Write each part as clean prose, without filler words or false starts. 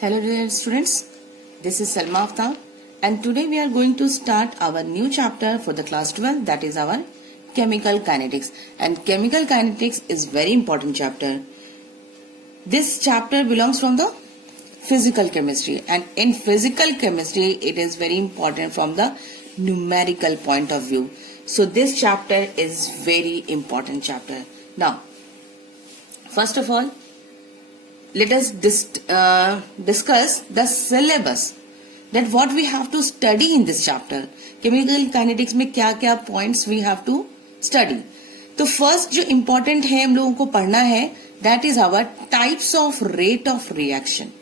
Hello dear students, this is Salma Aftab and today we are going to start our new chapter for the class 12, that is our chemical kinetics. And chemical kinetics is very important chapter. This chapter belongs from the physical chemistry, and in physical chemistry it is very important from the numerical point of view. So this chapter is very important chapter. Now, first of all, let us discuss the syllabus, that what we have to study in this chapter. Chemical kinetics में क्या क्या points we have to study. तो first जो important है हम लोगों को पढ़ना है, that is our types of rate of reaction.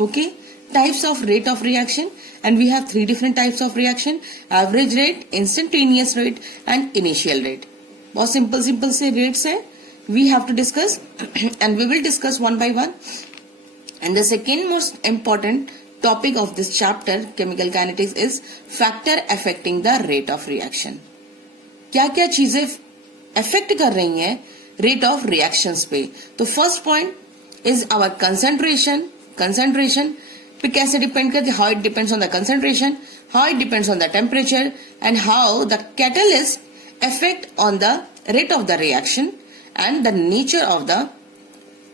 Okay, types of rate of reaction, and we have three different types of reaction: average rate, instantaneous rate, and initial rate. बहुत simple से rates है. We have to discuss and we will discuss one by one. And the second most important topic of this chapter, chemical kinetics, is factor affecting the rate of reaction. क्या क्या चीजें affect कर रही हैं rate of reactions पे. तो first point is our concentration. Concentration पे कैसे depend करती है? How it depends on the concentration, how it depends on the temperature, and how the catalyst affect on the rate of the reaction, and the nature of the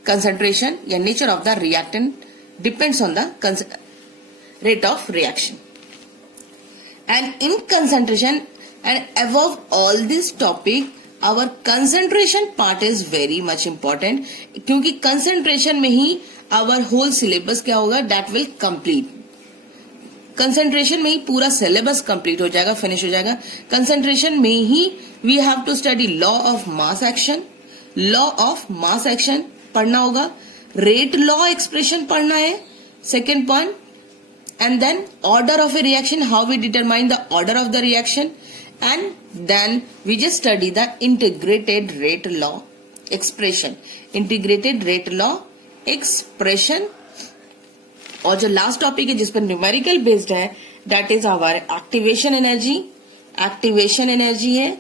concentration या nature of the reactant depends on the rate of reaction. And in concentration, and above all this topic, our concentration part is very much important, क्योंकि concentration में ही our whole syllabus क्या होगा, that will complete. Concentration में ही पूरा syllabus complete हो जाएगा, finish हो जाएगा. कंसंट्रेशन में ही we have to study law of mass action. Law of mass action पढ़ना होगा, रेट लॉ एक्सप्रेशन पढ़ना है, second point, and then order of a reaction, how we determine the order of the reaction, and then we just study the integrated rate law expression. Integrated rate law expression. और जो last topic है जिस पर numerical based है, that is our activation energy. Activation energy है,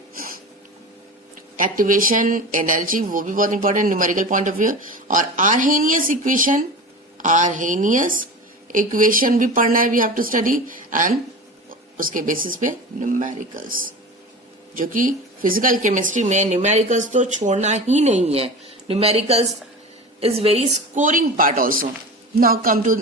activation energy वो भी बहुत important numerical point of view. और आर्हेनियस इक्वेशन, आर्हेनियस इक्वेशन भी पढ़ना है, we have to study, and उसके बेसिस पे न्यूमेरिकल्स, जो कि फिजिकल केमिस्ट्री में न्यूमेरिकल्स तो छोड़ना ही नहीं है. Numericals is very scoring part also. Now come to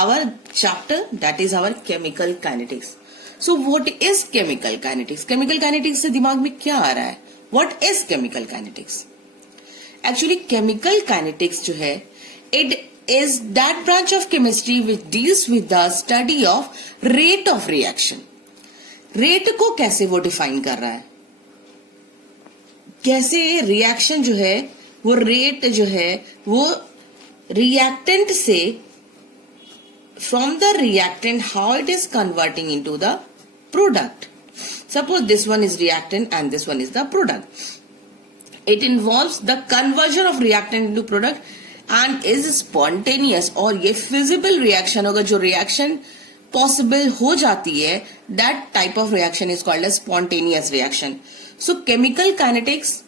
our chapter, that is our chemical kinetics. So what is chemical kinetics? Chemical kinetics से दिमाग में क्या आ रहा है? What is chemical kinetics? Actually chemical kinetics जो है, it is that branch of chemistry which deals with the study of rate of reaction. Rate को कैसे वो define कर रहा है, कैसे reaction जो है वो rate जो है वो reactant से, from the reactant, how it is converting into the product. Suppose this one is reactant and this one is the product. It involves the conversion of reactant into product and is spontaneous. और ये feasible reaction होगा, जो reaction possible हो जाती है, that type of reaction is called as spontaneous reaction. So chemical kinetics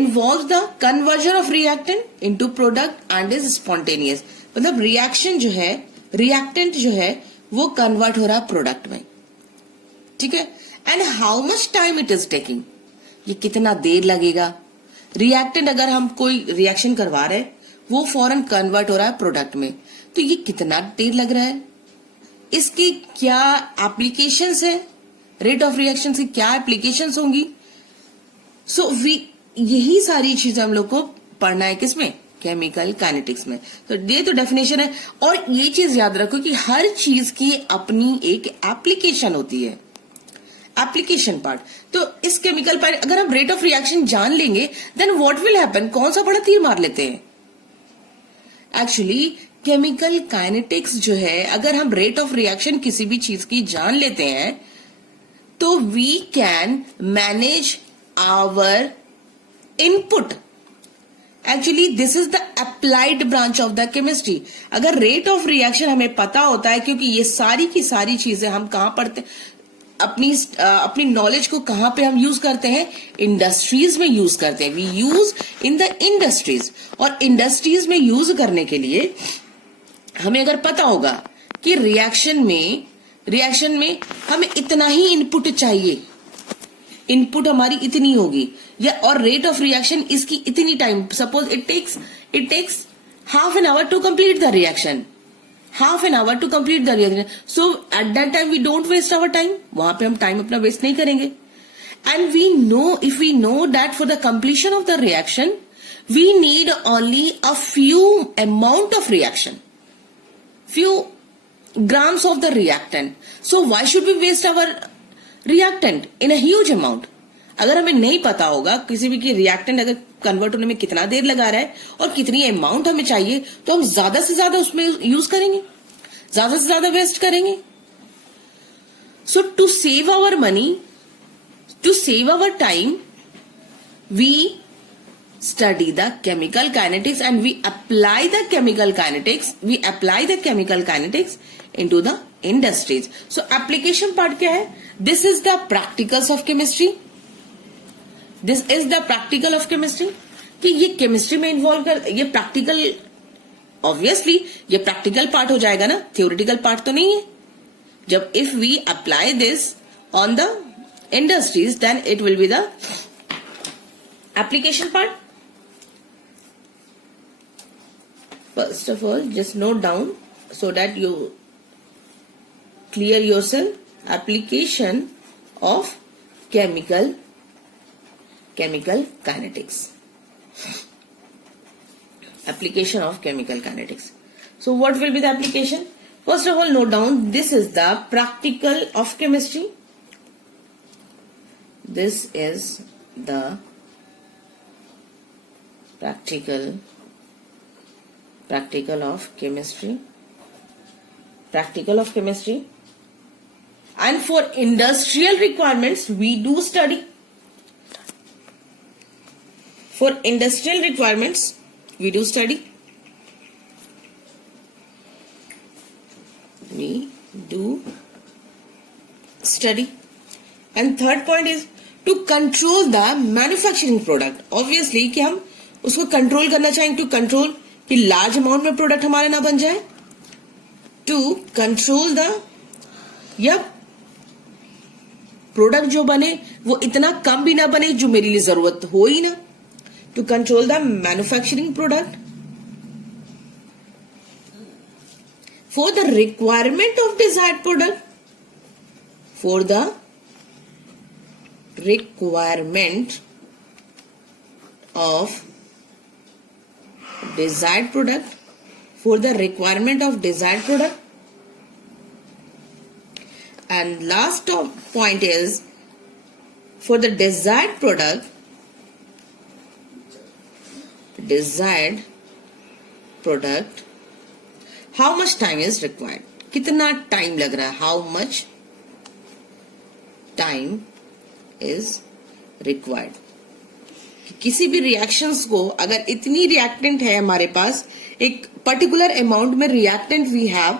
involves the conversion of reactant into product and is spontaneous. मतलब reaction जो है, रिएक्टेंट जो है वो कन्वर्ट हो रहा है प्रोडक्ट में, ठीक है. And how much time it is taking, ये कितना देर लगेगा. रिएक्टेंट अगर हम कोई रिएक्शन करवा रहे हैं, वो फौरन कन्वर्ट हो रहा है प्रोडक्ट में, तो ये कितना देर लग रहा है, इसकी क्या एप्लीकेशंस है, रेट ऑफ रिएक्शन से क्या एप्लीकेशंस होंगी. सो यही सारी चीजें हम लोग को पढ़ना है किसमें, केमिकल काइनेटिक्स में. तो ये तो डेफिनेशन है. और ये चीज याद रखो कि हर चीज की अपनी एक एप्लीकेशन होती है, एप्लीकेशन पार्ट. तो इस केमिकल पार्ट अगर हम रेट ऑफ रिएक्शन जान लेंगे, देन व्हाट विल हैपन, कौन सा बड़ा तीर मार लेते हैं. एक्चुअली केमिकल काइनेटिक्स जो है, अगर हम रेट ऑफ रिएक्शन किसी भी चीज की जान लेते हैं, तो we can manage our input. Actually this is the applied branch of the chemistry. अगर रेट ऑफ रिएक्शन हमें पता होता है, क्योंकि ये सारी की सारी चीजें हम कहां पढ़ते, अपनी नॉलेज को कहां पे हम यूज करते हैं, इंडस्ट्रीज में यूज करते हैं. We use in the industries. और इंडस्ट्रीज में यूज करने के लिए हमें अगर पता होगा कि रिएक्शन में हमें इतना ही इनपुट चाहिए, इनपुट हमारी इतनी होगी, या और रेट ऑफ रिएक्शन इसकी इतनी time, suppose it takes half an hour to complete the reaction. So at that time we don't waste our time. वहां पे हम टाइम अपना वेस्ट नहीं करेंगे. And if we know that for the completion of the reaction, we need only a few amount of reaction, few grams of the reactant. So why should we waste our reactant in a huge amount? अगर हमें नहीं पता होगा किसी भी की reactant अगर convert होने में कितना देर लगा रहा है और कितनी अमाउंट हमें चाहिए, तो हम ज्यादा से ज्यादा उसमें यूज करेंगे, ज्यादा से ज्यादा वेस्ट करेंगे. So to save our money, to save our time, we study the chemical kinetics and we apply the chemical kinetics into the industries. So application part क्या है? This is the practicals of chemistry. कि ये chemistry में involve कर, ये practical, obviously ये practical part हो जाएगा ना, थियोरिटिकल पार्ट तो नहीं है. जब if we apply this on the industries then it will be the application part. First of all, just note down so that you clear yourself. Application of chemical kinetics. Application of chemical kinetics. So what will be the application? First of all, note down, this is the practical of chemistry. This is the practical of chemistry. And for industrial requirements we do study. And third point is to control the manufacturing product. Obviously कि हम उसको control करना चाहेंगे, to control कि large amount में product हमारा ना बन जाए, टू कंट्रोल द, या प्रोडक्ट जो बने वो इतना कम भी ना बने जो मेरे लिए जरूरत हो ही ना, to control the manufacturing product for the requirement of desired product, for the requirement of desired product, and last point is for the desired product, how much time is required, कितना टाइम लग रहा है, how much time is required. किसी भी reactions को, अगर इतनी reactant है हमारे पास, एक पर्टिकुलर अमाउंट में रिएक्टेंट वी हैव,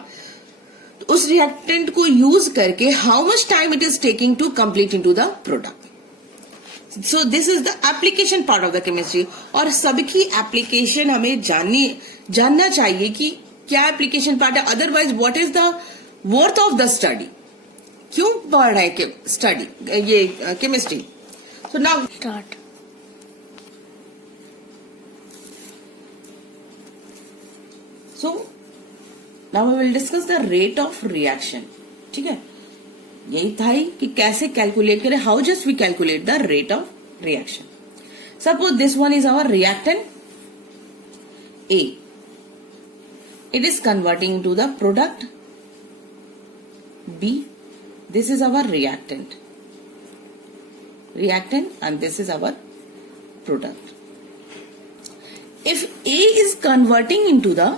तो उस रिएक्टेंट को यूज करके how much time it is taking to complete into the product. So this is the application part of the chemistry. और सबकी एप्लीकेशन हमें जानना चाहिए कि क्या एप्लीकेशन पार्ट है, otherwise what is the worth of the study. क्यों पढ़ रहे हैं स्टडी ये chemistry. So now start. So now we will discuss the rate of reaction. ठीक है, यही था ही कि कैसे कैलकुलेट करें, how just we calculate the rate of reaction. Suppose this one is our reactant A, it is converting to the product B. This is our reactant, and this is our product. If A is converting into the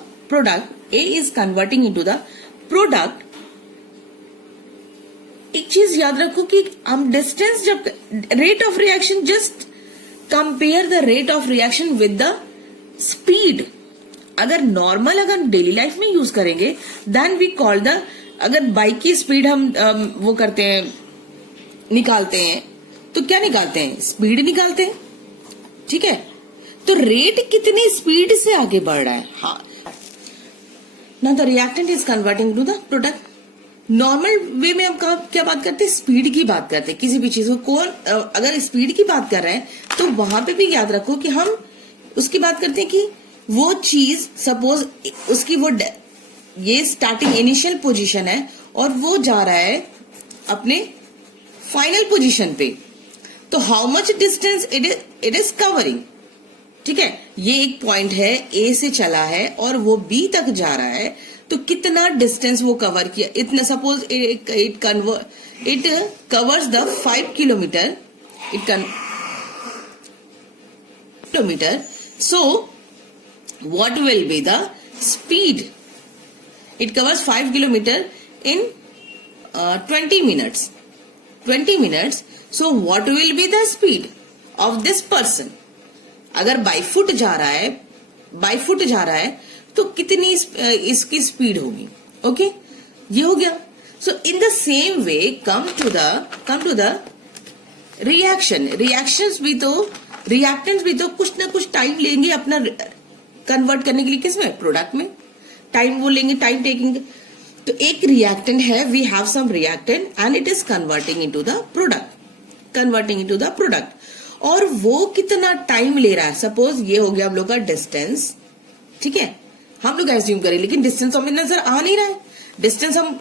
product, एक चीज याद रखो कि हम distance, जब rate of reaction, just compare the rate of reaction with the speed. अगर normal, अगर daily life में यूज करेंगे, देन वी कॉल द, अगर बाइक की स्पीड हम वो करते हैं, निकालते हैं, तो क्या निकालते हैं, स्पीड निकालते हैं. ठीक है, तो रेट कितनी स्पीड से आगे बढ़ रहा है. हाँ, now the reactant is converting to the product. Normal way में हम क्या बात करते हैं, स्पीड की बात करते हैं किसी भी चीज को। कौन अगर स्पीड की बात कर रहे हैं तो वहां पे भी याद रखो कि हम उसकी बात करते हैं कि वो चीज सपोज उसकी वो ये स्टार्टिंग इनिशियल पोजीशन है और वो जा रहा है अपने फाइनल पोजीशन पे, तो how much distance it is covering. ठीक है, ये एक पॉइंट है, ए से चला है और वो बी तक जा रहा है, तो कितना डिस्टेंस वो कवर किया, इतना suppose it covers the 5 kilometre, kilometre, so what will be the speed? It covers 5 kilometer in 20 minutes. 20 minutes. So what will be the speed of this person? अगर बाई फुट जा रहा है तो कितनी इसकी स्पीड होगी। ओके, ये हो गया। So in the same way come to the reaction. Reactants भी तो कुछ ना कुछ टाइम लेंगे अपना कन्वर्ट करने के लिए, किसमें, प्रोडक्ट में। टाइम वो लेंगे, टाइम टेकिंग। तो एक रिएक्टेंट है, we have some reactant and it is converting into the product, और वो कितना टाइम ले रहा है। सपोज ये हो गया हम लोग का डिस्टेंस, ठीक है, हम लोग एज्यूम करें, लेकिन डिस्टेंस हमें नजर आ नहीं रहा है। डिस्टेंस हम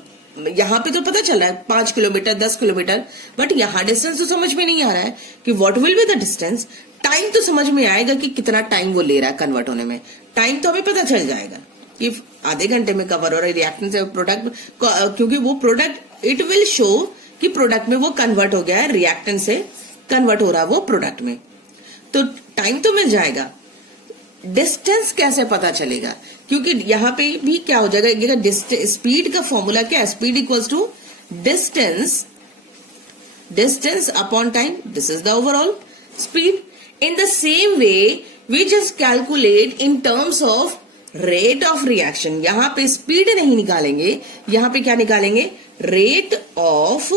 यहाँ पे तो पता चल रहा है 5 किलोमीटर 10 किलोमीटर, बट यहाँ डिस्टेंस तो समझ में नहीं आ रहा है कि what will be the distance. Time तो समझ में आएगा कि कितना टाइम वो ले रहा है कन्वर्ट होने में, टाइम तो हमें पता चल जाएगा कि आधे घंटे में कवर हो रहा है रिएक्टेंट से प्रोडक्ट, क्योंकि वो प्रोडक्ट इट विल शो कि प्रोडक्ट में वो कन्वर्ट हो गया है, रिएक्टेंट से कन्वर्ट हो रहा है वो प्रोडक्ट में, तो टाइम तो मिल जाएगा। डिस्टेंस कैसे पता चलेगा, क्योंकि यहाँ पे भी क्या हो जाएगा, स्पीड का फॉर्मूला क्या है, speed equals to distance upon time, this is the overall speed. In the same way, we just calculate in terms of rate of reaction. यहाँ पे स्पीड नहीं निकालेंगे, यहाँ पे क्या निकालेंगे, rate of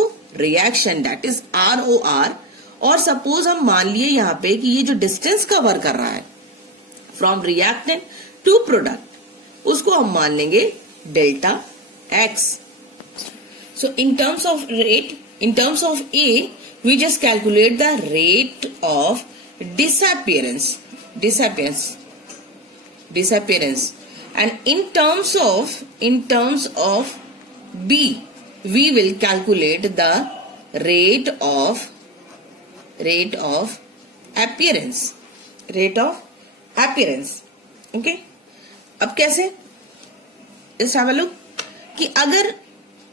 reaction, that is ROR। और suppose हम मान लिए यहाँ पे कि ये जो डिस्टेंस कवर कर रहा है फ्रॉम रिएक्टेंट टू प्रोडक्ट, उसको हम मान लेंगे delta X. So in terms of rate, in terms of A, we just calculate the rate of disappearance, and in terms of B, we will calculate the rate of appearance, okay। अब कैसे, just have a look कि अगर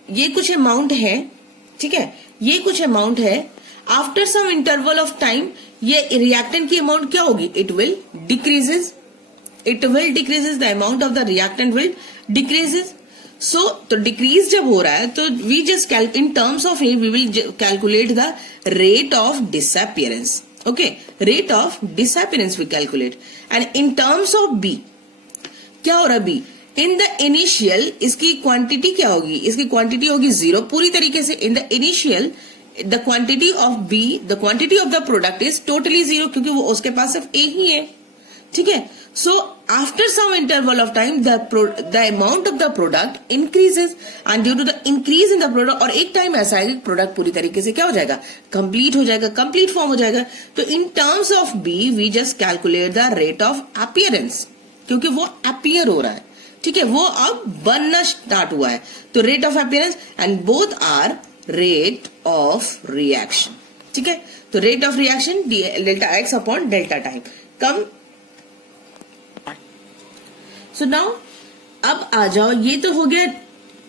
ये कुछ amount है, ठीक है, ये कुछ अमाउंट है, after some interval of time ये रिएक्टेंट की अमाउंट क्या होगी, it will decreases, the amount of the reactant will decreases. So तो डिक्रीज जब हो रहा है तो we just in terms of A we will calculate the rate of disappearance, okay, rate of disappearance we calculate. And in terms of B क्या हो रहा है, बी इन द इनिशियल, इसकी क्वांटिटी क्या होगी, इसकी क्वांटिटी होगी 0 पूरी तरीके से। इन the initial the quantity of B, the quantity of the product is totally 0, क्योंकि वो उसके पास सिर्फ A ही है, ठीक है। So after some interval of time the amount of the product increases, and due to the increase in the product, और एक time ऐसा है कि प्रोडक्ट पूरी तरीके से क्या हो जाएगा, कंप्लीट हो जाएगा, कंप्लीट फॉर्म हो जाएगा। तो in terms of B we just calculate the rate of appearance, क्योंकि वो appear हो रहा है, ठीक है, वो अब बनना स्टार्ट हुआ है, तो rate of appearance, and both are rate of reaction, ठीक है। तो rate of reaction delta x upon delta time come. So now अब आ जाओ, ये तो हो गया,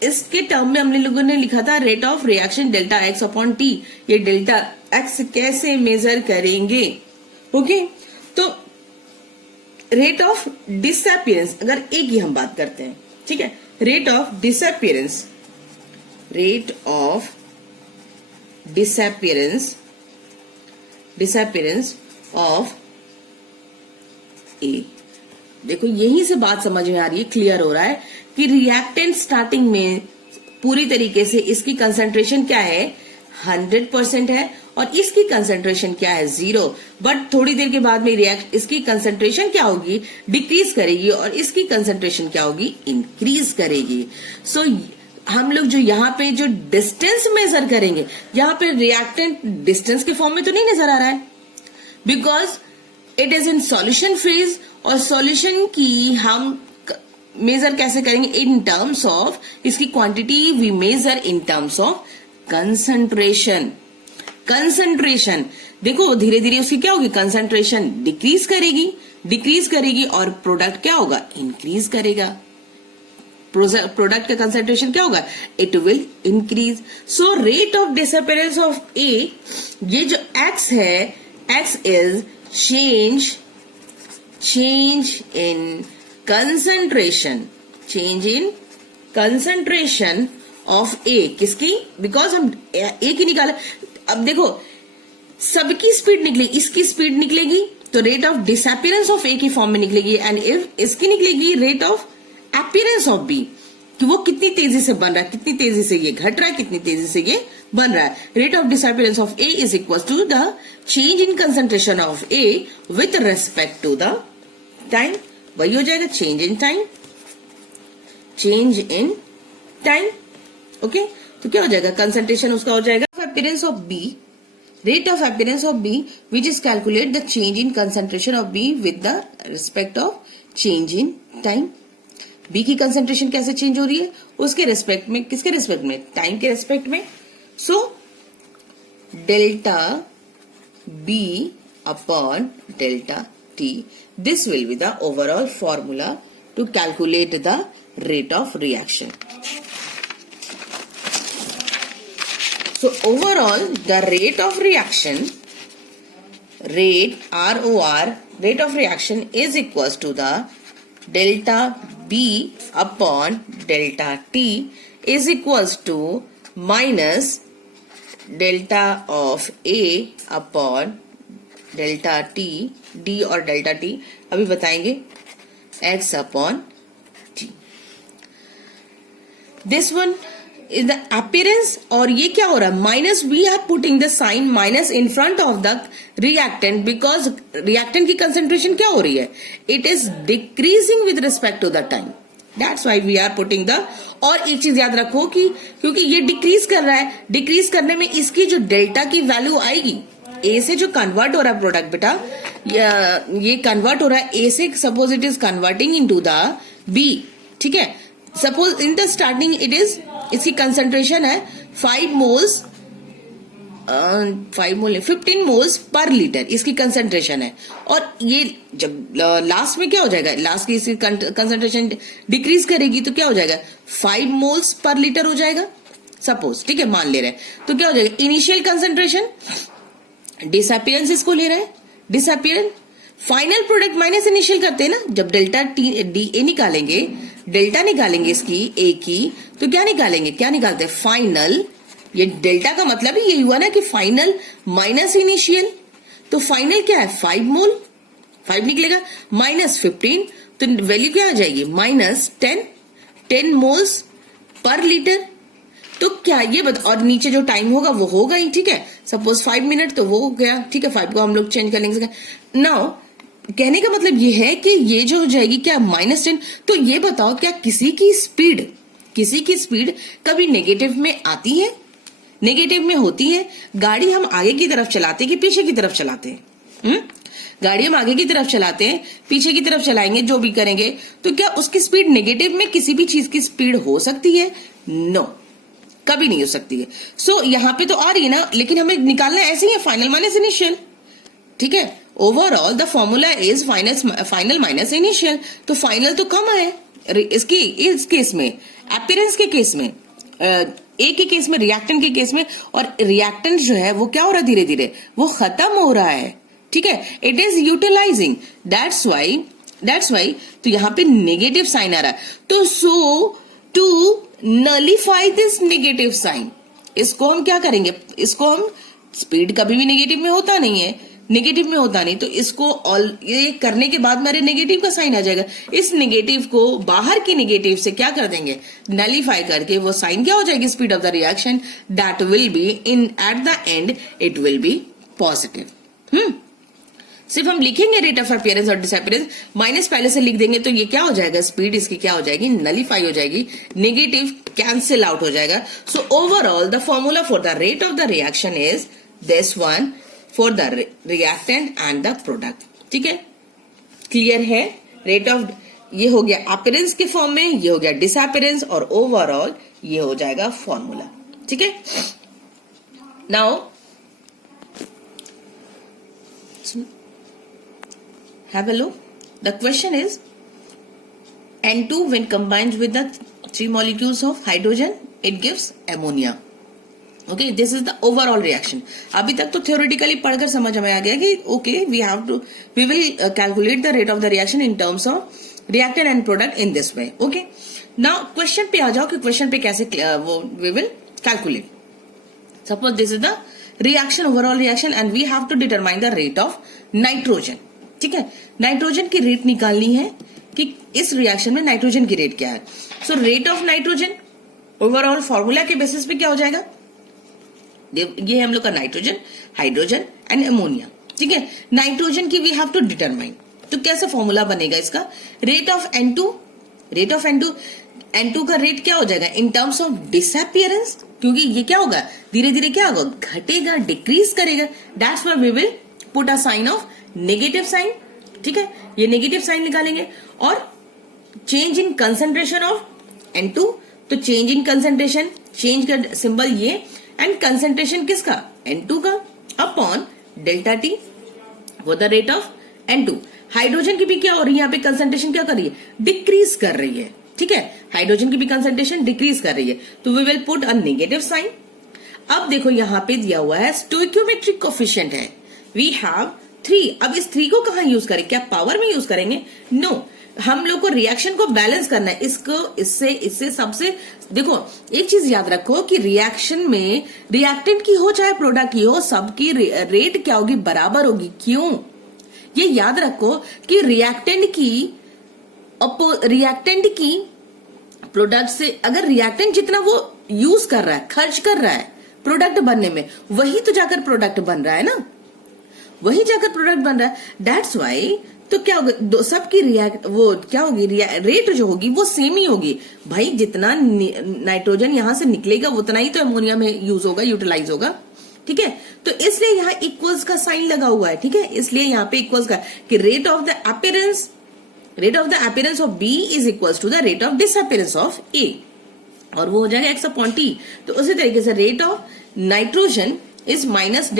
इसके टर्म में हमने लोगों ने लिखा था rate of reaction delta x upon T. ये डेल्टा एक्स कैसे मेजर करेंगे, ओके। तो रेट ऑफ डिसअपियरेंस, अगर एक ही हम बात करते हैं, ठीक है, rate of disappearance, rate of disappearance of A। देखो यहीं से बात समझ में आ रही है, क्लियर हो रहा है कि रिएक्टेंट स्टार्टिंग में पूरी तरीके से इसकी कंसंट्रेशन क्या है, 100% है, और इसकी कंसंट्रेशन क्या है 0, बट थोड़ी देर के बाद में इसकी कंसंट्रेशन क्या होगी, डिक्रीज करेगी, और इसकी कंसंट्रेशन क्या होगी, इंक्रीज करेगी। सो हम लोग जो यहाँ पे जो डिस्टेंस मेजर करेंगे, यहाँ पे रिएक्टेंट डिस्टेंस के फॉर्म में तो नहीं नजर आ रहा है, because it is in solution phase, और सॉल्यूशन की हम मेजर कैसे करेंगे, इन टर्म्स ऑफ इसकी quantity we measure in terms of concentration. Concentration देखो धीरे धीरे उसकी क्या होगी, कंसंट्रेशन डिक्रीज करेगी और प्रोडक्ट क्या होगा, इंक्रीज करेगा। प्रोडक्ट का कंसंट्रेशन क्या होगा, it will increase. So rate of disappearance of A, ये जो एक्स है, X is change in concentration of A, किसकी, बिकॉज हम A की निकाले। अब देखो सबकी स्पीड निकलेगी, इसकी स्पीड निकलेगी तो rate of disappearance of A की फॉर्म में निकलेगी, एंड इफ इसकी निकलेगी rate of appearance of B, कि वो कितनी तेजी से बन रहा है, कितनी तेजी से ये घट रहा है, कितनी तेजी से ये बन रहा है। Rate of disappearance of A is equal to the change in concentration of A with respect to the time. वही हो जाएगा चेंज इन टाइम। ओके, तो क्या हो जाएगा, कंसंट्रेशन उसका हो जाएगा appearance of B, rate of appearance of B, which is calculate the change in concentration of B with the respect of change in time। B की कंसंट्रेशन कैसे change हो रही है, उसके रेस्पेक्ट में, किसके रेस्पेक्ट में, टाइम के रेस्पेक्ट में। So delta B upon delta T, this will be the overall formula to calculate the rate of reaction। So overall the rate of reaction, ROR, rate of reaction is equals to the delta B upon delta T is equals to minus delta of A upon delta T, D और delta T अभी बताएंगे, X upon T। This one is the appearance, और ये क्या हो रहा है, minus, we are putting the sign minus in front of the reactant, because reactant की कंसेंट्रेशन क्या हो रही है, it is decreasing with respect to the time, that's why we are putting the. और एक चीज याद रखो कि क्योंकि ये डिक्रीज कर रहा है, डिक्रीज करने में इसकी जो डेल्टा की वैल्यू आएगी, ए से जो कन्वर्ट हो रहा है प्रोडक्ट बेटा, ये कन्वर्ट हो रहा है ए से, suppose it is converting into the B, ठीक है। Suppose in the starting it is, इसकी कंसंट्रेशन है 5 मोल्स 15 मोल्स पर लीटर इसकी कंसंट्रेशन है, और ये जब लास्ट में क्या हो जाएगा, लास्ट की इसकी कंसंट्रेशन डिक्रीज करेगी तो क्या हो जाएगा, 5 मोल्स पर लीटर हो जाएगा सपोज, ठीक है, मान ले रहे हैं। तो क्या हो जाएगा, इनिशियल कंसंट्रेशन, डिसअपियरेंस इसको ले रहा है, disappearance, final product minus initial करते हैं ना, जब डेल्टा डी ए निकालेंगे, डेल्टा निकालेंगे इसकी ए की, तो क्या निकालेंगे, क्या निकालते हैं, फाइनल। ये डेल्टा का मतलब ही ये हुआ ना कि फाइनल माइनस इनिशियल, तो फाइनल क्या है 5 मोल, 5 निकलेगा, माइनस 15, तो वैल्यू क्या आ जाएगी, माइनस 10 मोल्स पर लीटर। तो क्या ये और नीचे जो टाइम होगा वो होगा ही, ठीक है, सपोज 5 मिनट तो वो हो गया, ठीक है, 5 को हम लोग चेंज कर लेंगे। नाउ कहने का मतलब ये है कि ये जो हो जाएगी क्या, -10। तो ये बताओ क्या किसी की स्पीड कभी नेगेटिव में आती है, नेगेटिव में होती है। गाड़ी हम आगे की तरफ चलाते हैं कि पीछे की तरफ चलाते हैं, गाड़ी हम आगे की तरफ चलाते हैं, पीछे की तरफ चलाएंगे, जो भी करेंगे, तो क्या उसकी स्पीड नेगेटिव में किसी भी चीज की स्पीड हो सकती है, नो, कभी नहीं हो सकती है। सो यहाँ पे तो आ रही है ना, लेकिन हमें निकालना ऐसे ही है, फाइनल माइनस इनिशियल, ठीक है। Overall the formula is final minus initial, तो फाइनल तो कम है इसकी, इस केस में, अपीयरेंस के केस में, ए के केस में, रिएक्टेंट के केस में, और रिएक्टेंट जो है वो क्या हो रहा है, धीरे धीरे वो खत्म हो रहा है, ठीक है, it is utilising, that's why तो यहाँ पे नेगेटिव साइन आ रहा है। तो so to nullify this negative sign, इसको हम क्या करेंगे, इसको हम, स्पीड कभी भी नेगेटिव में होता नहीं है, नेगेटिव में होता नहीं, तो इसको ये करने के बाद मेरे नेगेटिव का साइन आ जाएगा। इस नेगेटिव को बाहर की नेगेटिव से क्या कर देंगे, नलीफाई करके वो साइन क्या हो जाएगी, speed of the reaction that will be in at the end it will B positive. सिर्फ हम लिखेंगे रेट ऑफ अपीयरेंस और डिसअपीयरेंस, माइनस पहले से लिख देंगे तो ये क्या हो जाएगा, स्पीड इसकी क्या हो जाएगी, नलीफाई हो जाएगी, नेगेटिव कैंसिल आउट हो जाएगा। So overall the formula for the rate of the reaction is this one for the reactant and the product. ठीक है, क्लियर है। रेट ऑफ ये हो गया अपीयरेंस के फॉर्म में, ये हो गया डिसअपीयरेंस, और ओवरऑल ये हो जाएगा फॉर्मूला। ठीक है, now have a look. The question is N2 when combined with the 3 molecules of hydrogen it gives ammonia. Okay, this is the overall reaction. अभी तक तो theoretically पढ़कर समझ में आ गया कि okay we will calculate the rate of the reaction in terms of reactant and product in this way. Okay, now question पे आ जाओ कि question पे कैसे we will calculate. Suppose this is the reaction, overall reaction, and we have to determine the rate of nitrogen. ठीक है, nitrogen की rate निकालनी है कि इस रिएक्शन में नाइट्रोजन की रेट क्या है। सो rate of nitrogen overall formula के बेसिस पे क्या हो जाएगा, ये हम लोग का नाइट्रोजन, हाइड्रोजन एंड अमोनिया। ठीक है, नाइट्रोजन की वी हैव टू डिटरमाइन, तो कैसे फॉर्मूला बनेगा इसका, rate of N2, rate of N2 का रेट क्या हो जाएगा इन टर्म्स ऑफ डिसअपीयरेंस, क्योंकि ये क्या होगा, धीरे धीरे क्या होगा, घटेगा, डिक्रीज करेगा। That's why we will put a sign of negative sign. ठीक है, ये नेगेटिव साइन निकालेंगे। और change in concentration of N2, तो चेंज इन कंसंट्रेशन, चेंज का सिंबल ये, एंड कंसंट्रेशन किसका, N2 का, अपॉन डेल्टा टी वो the rate of N2। Hydrogen की भी क्या हो रही है, यहाँ पे कंसंट्रेशन क्या कर रही है, डिक्रीज कर रही है। ठीक है, हाइड्रोजन की भी कंसंट्रेशन डिक्रीज कर रही है, तो we will put a negative sign. अब देखो यहाँ पे दिया हुआ है स्टोइकियोमेट्रिक कोफिशिएंट है, वी हैव 3। अब इस 3 को कहां यूज करें, क्या पावर में यूज करेंगे, नो हम लोग को रिएक्शन को बैलेंस करना है, इसको इससे सबसे देखो एक चीज याद रखो कि रिएक्शन में रिएक्टेंट की हो चाहे प्रोडक्ट की हो, सबकी रेट क्या होगी, बराबर होगी। क्यों, ये याद रखो कि रिएक्टेंट की प्रोडक्ट से, अगर रिएक्टेंट जितना वो यूज कर रहा है, खर्च कर रहा है प्रोडक्ट बनने में, वही तो जाकर प्रोडक्ट बन रहा है ना, वही जाकर प्रोडक्ट बन रहा है। दैट्स वाई तो क्या होगा, सबकी वो क्या होगी, रेट जो होगी वो सेम ही होगी। भाई जितना नाइट्रोजन यहां से निकलेगा उतना ही तो अमोनिया में यूज होगा, यूटिलाइज होगा। ठीक है, तो इसलिए यहाँ इक्वल्स का साइन लगा हुआ है। ठीक है, इसलिए यहाँ पे इक्वल्स का कि rate of the appearance of B is equals to the rate of disappearance of A, और वो हो जाएगा x अपॉन टी। तो उसी तरीके से rate of nitrogen is minus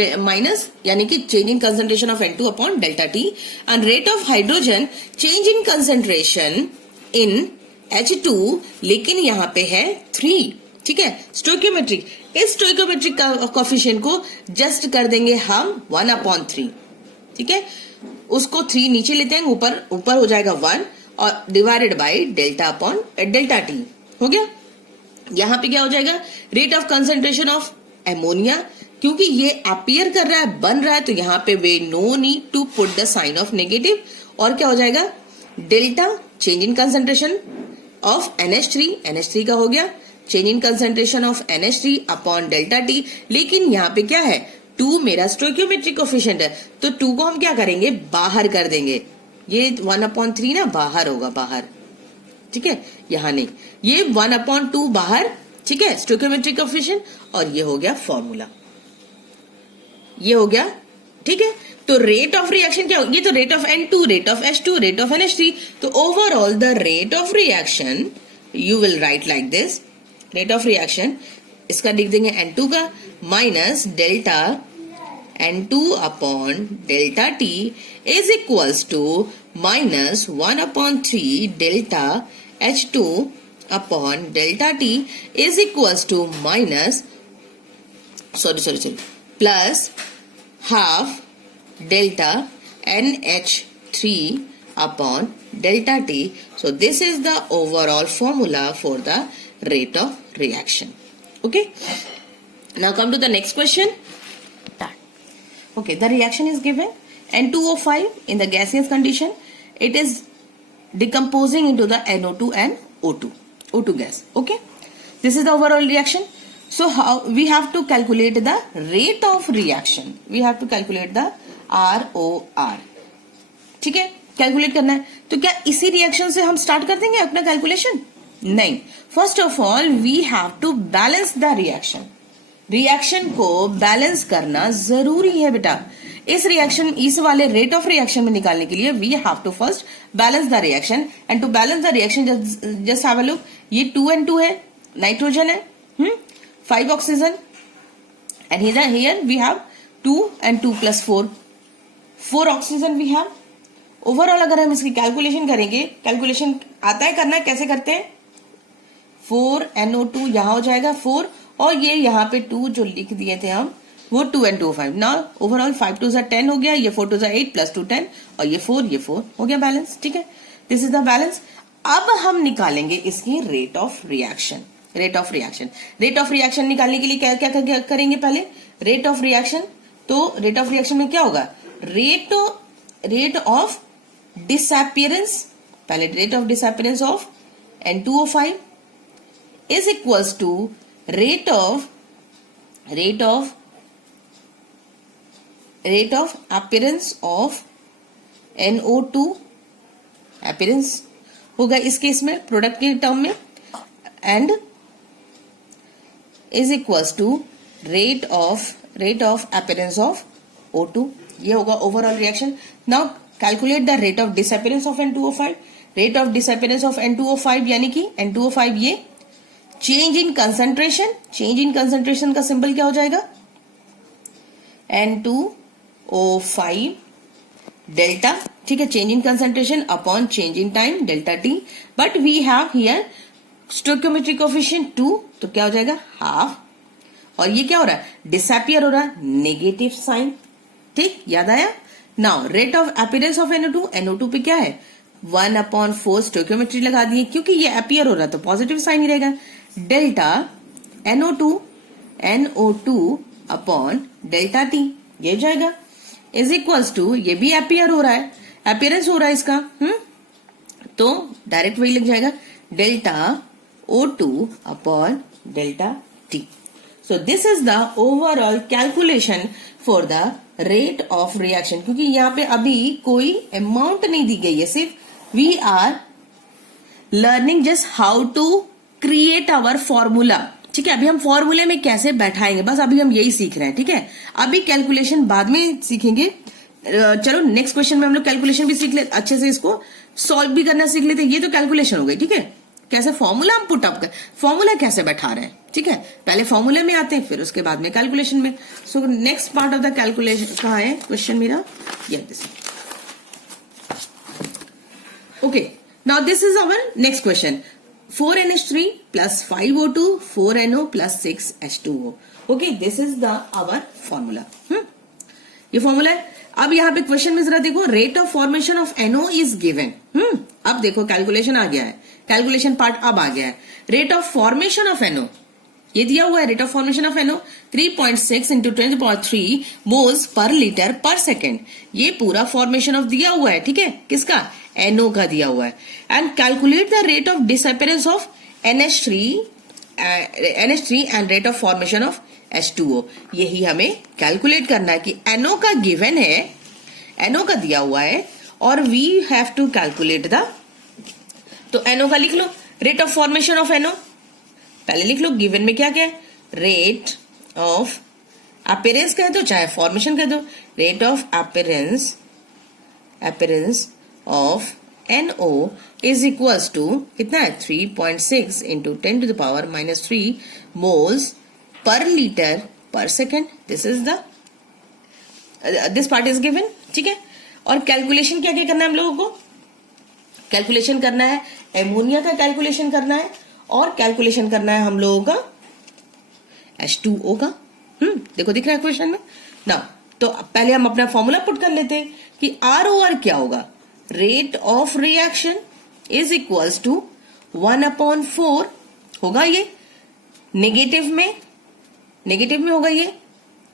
यानी कि change in concentration of N2 upon delta T, and rate of hydrogen change in concentration in H2, लेकिन यहाँ पे है 3। ठीक है, स्टोइकियोमेट्रिक, इस स्टोइकियोमेट्रिक कोफिशिएंट को जस्ट कर देंगे हम 1/3। ठीक है, उसको 3 नीचे लेते हैं, ऊपर हो जाएगा 1 और divided by delta upon delta T हो गया। यहाँ पे क्या हो जाएगा, rate of concentration of ammonia, क्योंकि ये अपीयर कर रहा है, बन रहा है, तो यहाँ पे we no need to put the sign of negative, और क्या हो जाएगा, delta change in concentration of NH3 का हो गया, change in concentration of NH3 upon delta T. लेकिन यहाँ पे क्या है, 2 मेरा स्टोइकियोमेट्रिक कोफिशिएंट है, तो 2 को हम क्या करेंगे, बाहर कर देंगे। ये 1/3 ना बाहर होगा, बाहर। ठीक है, यहाँ नहीं, ये 1/2 बाहर। ठीक है, स्टोइकियोमेट्रिक कोफिशिएंट, और ये हो गया फॉर्मूला, ये हो गया। ठीक है, तो रेट ऑफ रिएक्शन क्या होगी, ये तो rate of N2, rate of H2, rate of NH3, तो overall the rate of reaction you will write like this, rate of reaction इसका लिख देंगे N2 का minus delta N2 upon delta T is equals to minus 1/3 delta H2 upon delta T is equals to minus plus half delta NH3 upon delta T. So this is the overall formula for the rate of reaction. Okay. Now come to the next question. Okay, the reaction is given. N2O5 in the gaseous condition, it is decomposing into the NO2 and O2 gas. Okay, this is the overall reaction. So how we have to calculate the rate of reaction. We have to calculate the ROR. ठीक है, calculate करना है. तो क्या इसी reaction से हम start कर देंगे अपना कैलकुलेशन? नहीं. First of all we have to balance the reaction. Reaction को बैलेंस करना जरूरी है बेटा. इस रिएक्शन, इस वाले रेट ऑफ रिएक्शन में निकालने के लिए we have to first balance the reaction. And to balance the reaction just have a look. ये 2N2 है, नाइट्रोजन है, 5 oxygen, and here we have 2 and 2 + 4 oxygen we have. Overall अगर हम इसकी कैलकुलेशन करेंगे, कैलकुलेशन आता है करना, कैसे करते हैं? 4NO2 यहां हो जाएगा 4, और ये यहाँ पे 2 जो लिख दिए थे हम, वो 2N2O5. ना ओवरऑल 5 2 10 हो गया, ये 4 2 8 + 2 10, और ये 4 हो गया बैलेंस. ठीक है, दिस इज द बैलेंस. अब हम निकालेंगे इसकी rate of reaction. Rate of reaction, rate of reaction निकालने के लिए क्या क्या करेंगे? पहले रेट ऑफ रिएक्शन. तो रेट ऑफ रिएक्शन में क्या होगा? रेट ऑफ डिसअपियरेंस, पहले rate of disappearance of N2O5 is equals to rate of appearance of NO2. Appearance होगा इस केस में प्रोडक्ट के टर्म में, and is equals to rate of appearance of O2. ये होगा overall reaction. Now calculate the rate of disappearance of N2O5. Rate of disappearance of N2O5 यानी कि N2O5 ये change in concentration. Change in concentration का symbol क्या हो जाएगा? N2O5 delta. ठीक है, change in concentration upon change in time delta T. But we have here stoichiometric coefficient 2, तो क्या हो जाएगा? हाफ. और ये क्या हो रहा है? डिसअपियर हो रहा है, नेगेटिव साइन. ठीक, याद आया? Now rate of appearance of NO2 पे क्या है? 1/4 स्टोइकियोमेट्री लगा दिए, क्योंकि ये अपीयर हो रहा है तो पॉजिटिव साइन ही रहेगा. Delta NO2 upon delta T, ये हो जाएगा इज इक्वल्स टू, ये भी अपीयर हो रहा है, अपीयरेंस हो रहा है इसका, तो डायरेक्ट वही लग जाएगा, delta O2 upon delta T. So this is the overall calculation for the rate of reaction. क्योंकि यहाँ पे अभी कोई अमाउंट नहीं दी गई है, सिर्फ we are learning just how to create our formula. ठीक है, अभी हम फॉर्मूले में कैसे बैठाएंगे, बस अभी हम यही सीख रहे हैं. ठीक है, अभी कैलकुलेशन बाद में सीखेंगे. चलो नेक्स्ट क्वेश्चन में हम लोग कैलकुलेशन भी सीख ले, अच्छे से इसको सॉल्व भी करना सीख लेते. ये तो कैलकुलेशन हो गई. ठीक है, कैसे फॉर्मूला हम पुट अप कर, फॉर्मूला कैसे बैठा रहे हैं. ठीक है, पहले फॉर्मूले में आते हैं, फिर उसके बाद में कैलकुलेशन में. So next part of the calculation कहाँ है क्वेश्चन मेरा? ये this. Okay, now this is our next question. 4NH3 + 5O2 4NO + 6H2O. Okay, this is the our formula. ये फॉर्मूला है. अब यहाँ पे क्वेश्चन में जरा देखो, rate of formation of NO is given. अब देखो कैलकुलेशन आ गया है, कैलकुलेशन पार्ट अब आ गया है. Rate of formation of NO ये दिया हुआ है. Rate of formation of NO 3.6 × 10³ moles per litre पर सेकेंड. ये पूरा फॉर्मेशन ऑफ दिया हुआ है. ठीक है, किसका? NO का दिया हुआ है. And calculate the rate of disappearance of NH3 and rate of formation of H2O. यही हमें कैलकुलेट करना है कि NO का गिवन है, NO का दिया हुआ है, और we have to calculate the. तो NO का लिख लो, rate of formation of NO पहले लिख लो. गिवन में क्या क्या है? रेट ऑफ अपीयरेंस कह दो, चाहे फॉर्मेशन कह दो. Rate of appearance of NO is equals to कितना है? 3.6 × 10⁻³ मोल्स पर लीटर पर second. This is the this part is given. ठीक है, और कैलकुलेशन क्या क्या करना है हम लोगों को? कैलकुलेशन करना है एमोनिया का, कैलकुलेशन करना है, और कैलकुलेशन करना है हम लोगों का H2O का. देखो दिख रहा है क्वेश्चन में ना. तो पहले हम अपना फॉर्मूला पुट कर लेते हैं कि ROR क्या होगा? Rate of reaction is equals to 1/4 होगा. ये नेगेटिव में होगा, ये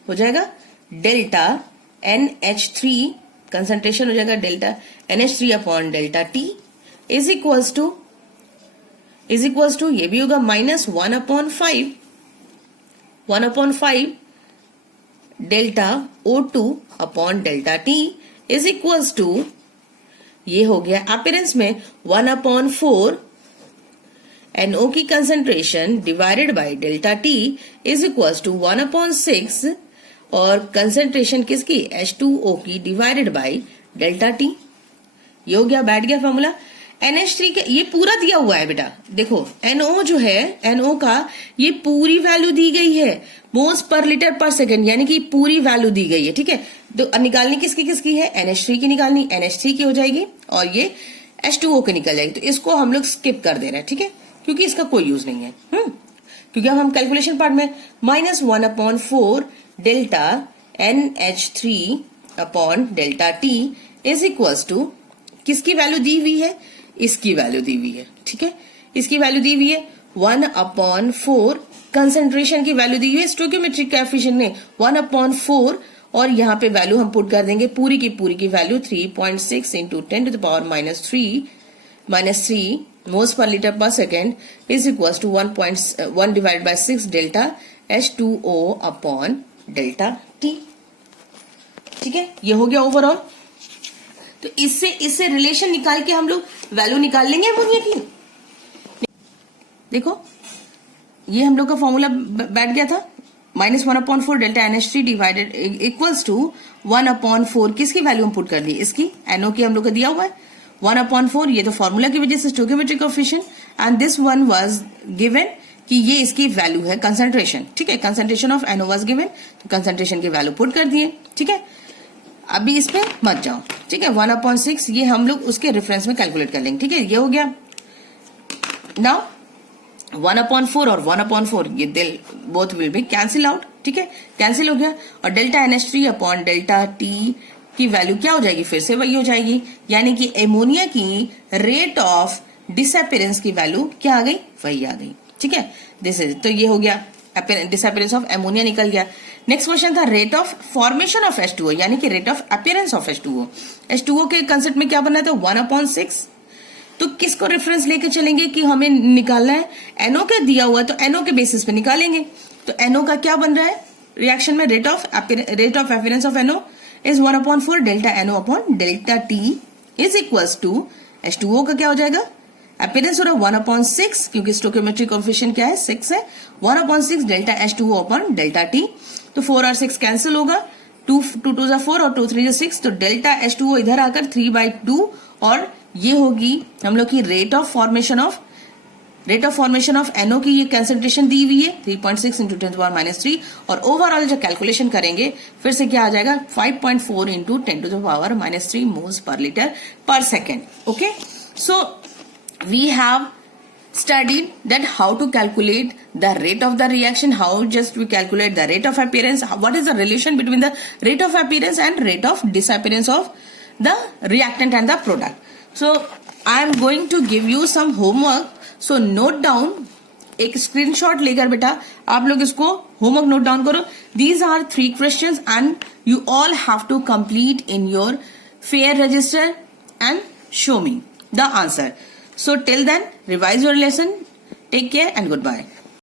हो जाएगा डेल्टा NH3 कंसंट्रेशन हो जाएगा delta NH3 upon delta T is equals to ये भी होगा minus 1/5 delta O2 upon delta T is equals to ये हो गया अपीयरेंस में 1/4 NO की concentration divided by delta T is equals to 1/6 और कंसंट्रेशन किसकी H2O की डिवाइडेड बाय डेल्टा T। ये हो गया, बैठ गया फॉर्मूला। NH3 के ये पूरा दिया हुआ है बेटा, देखो NO जो है NO का ये पूरी वैल्यू दी गई है मोल्स पर लीटर पर सेकंड, यानी कि पूरी वैल्यू दी गई है, ठीक है। तो निकालनी किसकी किसकी है, NH3 की निकालनी, NH3 की हो जाएगी और ये H2O की निकल जाएगी। तो इसको हम लोग स्किप कर दे रहे हैं, ठीक है, क्योंकि इसका कोई यूज नहीं है। क्योंकि अब हम कैलकुलेशन पार्ट में -1/4 delta NH3 upon delta T is equals to किसकी वैल्यू दी हुई है, इसकी वैल्यू दी हुई है, ठीक है, इसकी वैल्यू दी हुई है 1/4 कंसेंट्रेशन की वैल्यू दी हुई है स्टोइकियोमेट्रिक कोएफिशिएंट ने 1/4 और यहाँ पे वैल्यू हम पुट कर देंगे पूरी की वैल्यू 3.6 इंटू 10⁻³ मोल्स पर लीटर पर second is equal to 1 divide by 6 delta H2O upon delta T, ठीक है। ये हो गया ओवरऑल। तो इससे रिलेशन निकाल के हम लोग वैल्यू निकाल लेंगे अमोनिया की। देखो ये हम लोग का फॉर्मूला बैठ गया था, -1/4 delta NH3 divided equals to 1/4 किसकी वैल्यू हम पुट कर दी, इसकी NO की हम लोग का दिया हुआ है 1/4। ये तो फॉर्मूला की वजह से stoichiometric coefficient and this one was given कि ये इसकी वैल्यू है कंसंट्रेशन, ठीक है, concentration of NO was given, तो कंसंट्रेशन की वैल्यू पुट कर दिए, ठीक है। अभी इस पे मत जाओ, ठीक है, 1/6 ये हम लोग उसके रेफरेंस में कैलकुलेट कर लेंगे, ठीक है। ये हो गया। नाउ 1/4 और 1/4 ये दिल both will be cancel out, ठीक है, कैंसिल हो गया। और delta NH3 upon delta T की वैल्यू क्या हो जाएगी, फिर से वही हो जाएगी, यानी कि एमोनिया की रेट ऑफ डिसअपीयरेंस की वैल्यू क्या आ गई, वही आ गई, ठीक है। दिस इज, तो ये हो गया डिसअपीयरेंस ऑफ एमोनिया निकल गया। नेक्स्ट क्वेश्चन था rate of formation of H2O, यानी कि rate of appearance of H2O। H2O के कंसेप्ट में क्या बनना था 1/6। तो किसको रेफरेंस लेके चलेंगे कि हमें निकालना है, NO के दिया हुआ तो NO के बेसिस पे निकालेंगे। तो NO का क्या बन रहा है रिएक्शन में, rate of appearance of NO is 1/4 delta NO upon delta T is equals to H2O का क्या हो जाएगा, अपीयरेंस हो रहा 1/6 क्योंकि स्टोइकियोमेट्रिक कोएफिशिएंट क्या है 6 है, 1/6 delta H2O upon delta T। तो 4 और 6 कैंसिल होगा, 2 2 2 4 और 2 3 6, तो डेल्टा H2O इधर आकर 3/2 और ये होगी हम लोग की rate of formation of NO की ये कंसेंट्रेशन दी हुई है 3.6 इंटू 10⁻³ और ओवरऑल जो कैलकुलेशन करेंगे फिर से क्या आ जाएगा 5.4 इंटू 10⁻³ मोल्स पर लीटर पर second. Okay, so we have studied that how to calculate the rate of the reaction, how just we calculate the rate of appearance, what is the relation between the rate of appearance and rate of disappearance of the reactant and the product. So I am going to give you some homework, so note down, एक screenshot लेकर बेटा आप लोग इसको homework note down करो। These are 3 questions and you all have to complete in your fair register and show me the answer. So till then, revise your lesson. Take care and goodbye.